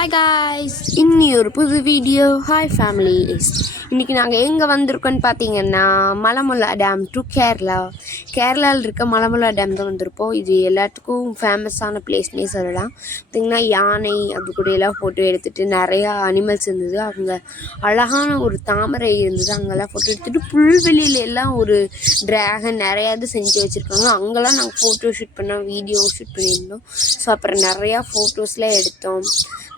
Hi guys, இன்னி ஒரு புது வீடியோ. ஹாய் ஃபேமிலிஸ், இன்றைக்கி நாங்கள் எங்கே வந்திருக்கோன்னு பார்த்தீங்கன்னா மலமுலா டேம் டு கேரளாவில் இருக்க மலமுலா டேம் தான் வந்திருப்போம். இது எல்லாத்துக்கும் ஃபேமஸான பிளேஸ்னே சொல்லலாம். பார்த்திங்கன்னா யானை அது கூட எல்லாம் ஃபோட்டோ எடுத்துகிட்டு நிறையா அனிமல்ஸ் இருந்தது. அங்கே அழகான ஒரு தாமரை இருந்தது, அங்கெல்லாம் ஃபோட்டோ எடுத்துகிட்டு புல்வெளியில எல்லாம் ஒரு ட்ராகன் நிறையா இது செஞ்சு வச்சுருக்காங்க. அங்கெல்லாம் நாங்கள் ஃபோட்டோ ஷூட் பண்ணோம், வீடியோ ஷூட் பண்ணியிருந்தோம். ஸோ அப்புறம் நிறையா ஃபோட்டோஸ்லாம் எடுத்தோம்.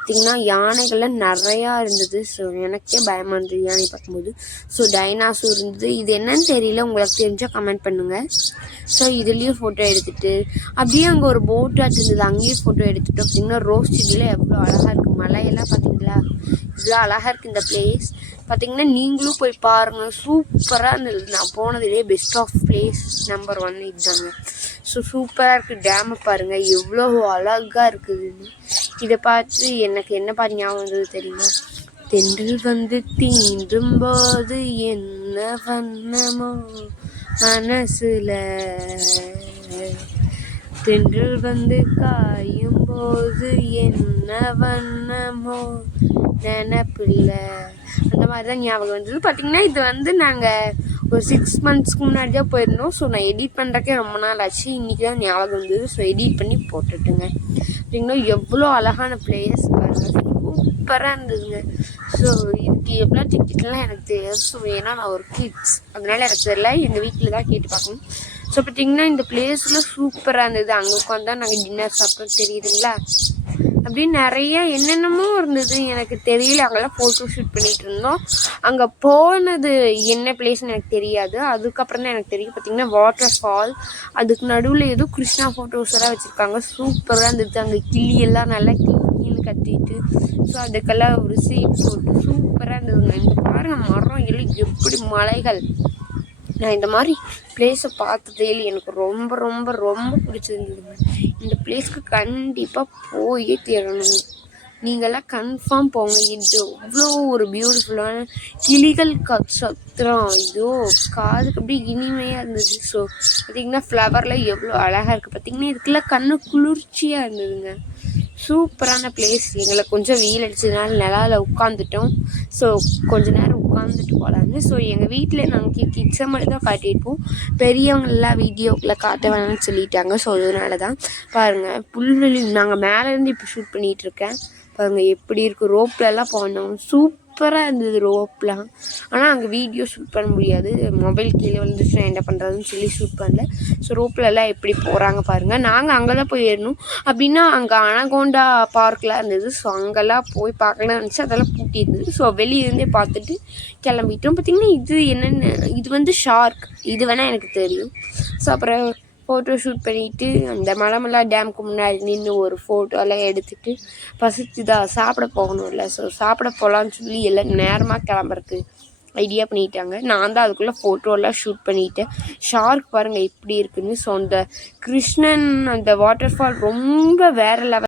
பார்த்திங்கன்னா யானைகள்லாம் நிறையா இருந்தது. ஸோ எனக்கே பயமாக இருந்தது யானை பார்க்கும்போது. ஸோ டைனாசோர் இருந்தது. இது என்னன்னு தெரியல, உங்களுக்கு தெரிஞ்சால் கமெண்ட் பண்ணுங்கள். ஸோ இதுலேயும் ஃபோட்டோ எடுத்துகிட்டு அப்படியே அங்கே ஒரு போட்டாட் இருந்தது, அங்கேயும் ஃபோட்டோ எடுத்துகிட்டு. பார்த்திங்கன்னா ரோஸ் செடியில் எவ்வளோ அழகாக இருக்குது, மலையெல்லாம் பார்த்திங்களா இவ்வளோ அழகாக இருக்குது இந்த பிளேஸ். பார்த்திங்கன்னா நீங்களும் போய் பாருங்கள், சூப்பராக இருந்தது. நான் போனதுலேயே பெஸ்ட் ஆஃப் பிளேஸ் நம்பர் 1 இதுதாங்க. ஸோ சூப்பராக இருக்குது. டேமை பாருங்கள் எவ்வளோ அழகாக இருக்குதுன்னு. இதை பார்த்து எனக்கு என்ன பாட்டு ஞாபகம் வந்தது தெரியுமா? தென்றல் வந்து தீண்டும் போது என்ன வண்ணமோ மனசுல, தென்றல் வந்து காயும் போது என்ன வண்ணமோ நினப்பில்ல, அந்த மாதிரி தான் ஞாபகம் வந்தது. பார்த்திங்கன்னா இது வந்து நாங்கள் ஒரு 6 மந்த்ஸ்க்கு முன்னாடி தான் போயிருந்தோம். ஸோ நான் எடிட் பண்ணுறக்கே ரொம்ப நாள் ஆச்சு, இன்றைக்கி தான் ஞாபகம் வந்தது. ஸோ எடிட் பண்ணி போட்டுட்டுங்க. பார்த்திங்கன்னா எவ்வளோ அழகான பிளேஸ் பாருங்கள், சூப்பராக இருந்ததுங்க. ஸோ இதுக்கு எவ்வளோ டிக்கெட்லாம் எனக்கு தெரியாது. ஸோ ஏன்னா நான் ஒரு கிட்ஸ், அதனால எனக்கு தெரியல, எங்கள் வீட்டில் தான் கேட்டு பார்க்கணும். ஸோ பார்த்திங்கன்னா இந்த பிளேஸில் சூப்பராக இருந்தது. அங்கே உட்காந்து நாங்கள் டின்னர் சாப்பிட்டோம், தெரியுதுங்களா? அப்படின்னு நிறைய என்னென்னமோ இருந்தது, எனக்கு தெரியல. அங்கெல்லாம் ஃபோட்டோ ஷூட் பண்ணிகிட்டு இருந்தோம். அங்கே போனது என்ன பிளேஸ்ன்னு எனக்கு தெரியாது, அதுக்கப்புறம் தான் எனக்கு தெரியும். பார்த்திங்கன்னா வாட்டர் ஃபால், அதுக்கு நடுவில் ஏதோ கிருஷ்ணா ஃபோட்டோஸ் எல்லாம் வச்சுருக்காங்க, சூப்பராக இருந்தது. அங்கே கிளியெல்லாம் நல்லா கிளின்னு கத்திட்டு, ஸோ அதுக்கெல்லாம் ஒரு சீட் போட்டு சூப்பராக இருந்ததுங்க. இங்கே பாருங்கள் மரம் எல்லாம் எப்படி மலைகள். நான் இந்த மாதிரி பிளேஸை பார்த்ததே இல்லை, எனக்கு ரொம்ப ரொம்ப ரொம்ப பிடிச்சிருந்ததுங்க. இந்த பிளேஸ்க்கு கண்டிப்பாக போயே தீரணும். நீங்கள்லாம் கன்ஃபார்ம் போங்க. இது அவ்வளோ ஒரு பியூட்டிஃபுல்லான கிளிகள் சத்திரம், இதோ காதுக்கு அப்படியே இனிமையாக இருந்தது. ஸோ பார்த்திங்கன்னா ஃப்ளவரில் எவ்வளோ அழகாக இருக்குது. பார்த்திங்கன்னா இதுக்கெல்லாம் கண்ணு குளிர்ச்சியாக இருந்ததுங்க. சூப்பரான பிளேஸ். எங்களை கொஞ்சம் வெயில் அடிச்சதுனால நிலாவில் உட்காந்துட்டோம். ஸோ கொஞ்ச நேரம் உட்காந்துட்டு போகலான்னு. ஸோ எங்கள் வீட்டில் நாங்கள் கிட்ஸை மட்டும் தான் காட்டியிருப்போம், பெரியவங்களெலாம் வீடியோக்குள்ளே காட்ட வேணாம்னு சொல்லிட்டாங்க. ஸோ அதனால தான் பாருங்கள் புல்வெளி நாங்கள் மேலேருந்து இப்போ ஷூட் பண்ணிகிட்ருக்கேன். பாருங்கள் எப்படி இருக்குது. ரோப்லலாம் போனோம், சூப்பராக இருந்தது ரோப்லாம். ஆனால் அங்கே வீடியோ ஷூட் பண்ண முடியாது, மொபைல் கீழே வந்துச்சுன்னா என்ன பண்ணுறதுன்னு சொல்லி ஷூட் பண்ணல. ஸோ ரோப்லலாம் எப்படி போகிறாங்க பாருங்கள். நாங்கள் அங்கே தான் போய் ஏறணும். அப்படின்னா அங்கே அனகோண்டா பார்க்லாம் இருந்தது. ஸோ அங்கெல்லாம் போய் பார்க்கலாம்னு நினச்சி அதெல்லாம் பூட்டி இருந்தது. ஸோ வெளியிருந்தே பார்த்துட்டு கிளம்பிட்டோம். பார்த்திங்கன்னா இது என்னென்ன, இது வந்து ஷார்க், இது வேணால் எனக்கு தெரியும். ஸோ அப்புறம் ஃபோட்டோ ஷூட் பண்ணிவிட்டு அந்த மலமுலா டேமுக்கு முன்னாடி நின்று ஒரு ஃபோட்டோலாம் எடுத்துகிட்டு பசிச்சுதான் சாப்பிட போகணும்ல. ஸோ சாப்பிட போகலான்னு சொல்லி எல்லாம் நேரமாக கிளம்புறதுக்கு ஐடியா பண்ணிட்டாங்க. நான் தான் அதுக்குள்ளே ஃபோட்டோலாம் ஷூட் பண்ணிட்டேன். ஷார்க் பாருங்கள் எப்படி இருக்குன்னு. ஸோ அந்த கிருஷ்ணன் அந்த வாட்டர் ஃபால் ரொம்ப வேறு லெவல்.